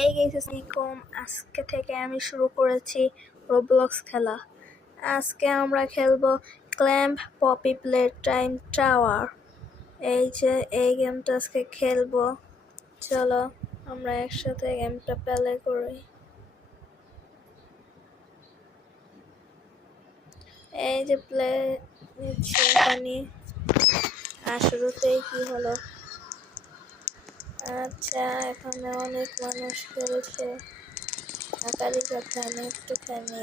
এই গাইস আসসালামু আজকে থেকে আমি শুরু করেছি রোবলক্স খেলা। আজকে আমরা খেলবো Clamp Poppy Playtime Tower. এই গেমটা আজকে খেলবো। চলো আমরা একসাথে গেমটা প্লে করি। এই যে প্লে নিচ্ছে এখানে। শুরুতেই কি হলো? আচ্ছা, এখানে অনেক মানুষ খেলছে। আকারি কথা আমি একটুখানি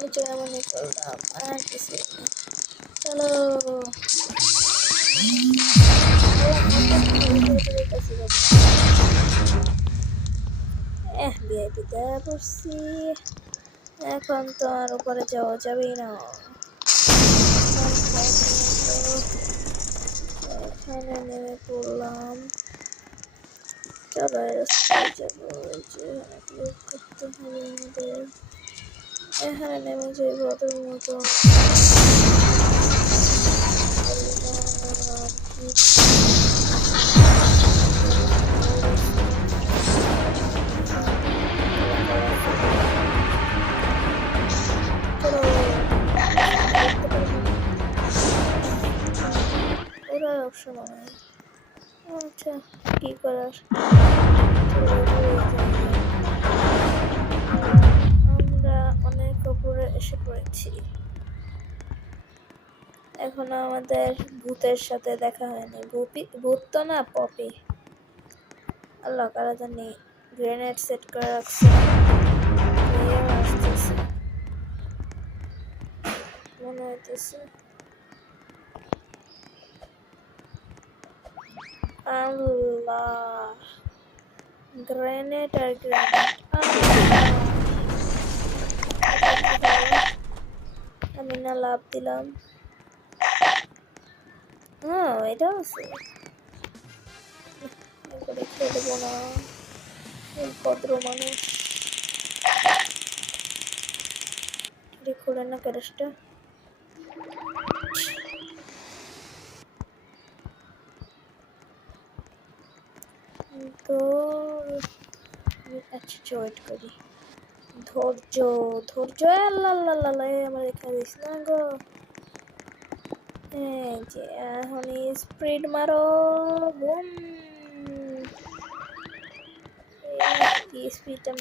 কিছু এমনই করলাম আর কিছু না। চলো ভিআইপি দেওয়া পড়ছি। এখন তো আর উপরে যাওয়া যাবেই না। এখানে নেমে পড়লাম। চলো রাস্তায় যাবো। ক্লিক করতে হবে আমাদের। এখানে নেমে যাই বদল মতো। অপশন নাই। আচ্ছা কি করার, আমরা অনেক উপরে এসে পড়েছি। এখনো আমাদের ভূতের সাথে দেখা হয়নি। ভূত তো না, পপি। আল্লাহ, কারা জানি গ্রেনেড সেট করে রাখছে। মনে হইতেছে আল্লাহ, গ্রেনেড আর গ্রেনেড। আমি না লাভ দিলাম। এটা আছে, খেলবো না। ভদ্র মানুষ খুলে না ক্যারেসটা। তো আচ্ছা ওয়েট করি। ধৈর্য আল্লাহ আমার রেখা দিস না গো। যে এখন স্প্রিড মারো। বুম। স্পিডটা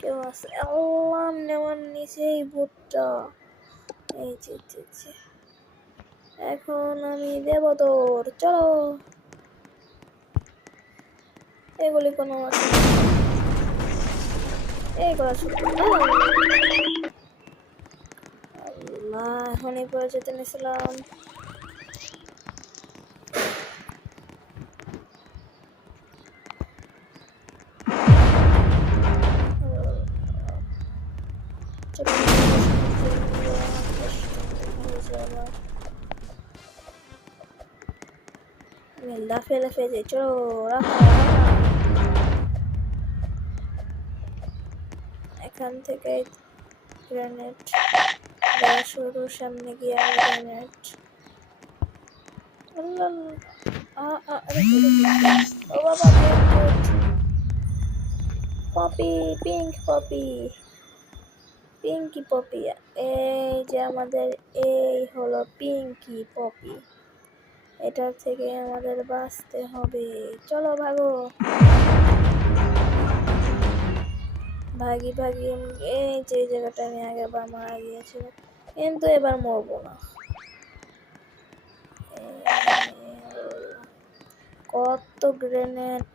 কেউ আছে? আল্লাহ, নেওয়ার নিচে এই ভূতটা। এই যে এখন আমি দেব তোর। চলো, এগুলি কোনো এইগুলো আল্লাহ, এখনই পরে যেতে নিয়েছিলাম। লাফে যাই। চলো এখান থেকে গ্রেনেড শুরু। সামনে গিয়ে গ্রেনেড। ও বাবা, পপি, পিঙ্কি পপি। এই যে আমাদের এই হলো পিঙ্কি পপি। এটার থেকে আমাদের বাঁচতে হবে। চলো ভাগো, ভাগি। এই যে জায়গাটা আমি আগে মারা গিয়েছিল, কিন্তু এবার মরবো না। কত গ্রেনেড!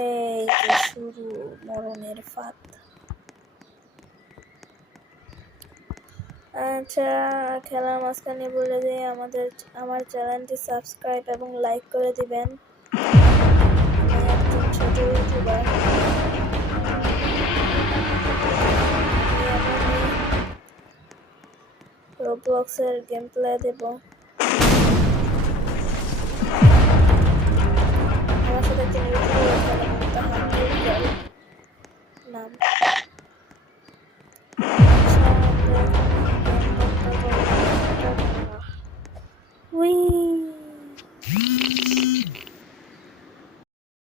এই যে শুরু মরণের ফাঁদ। আচ্ছা, খেলার মাঝখানে বলে দিয়ে আমার চ্যানেলটি সাবস্ক্রাইব এবং লাইক করে দিবেন। আমি একজন ছোট ইউটিউবার। রোবলক্সের গেম প্লে দেব। আমার সাথে নাম।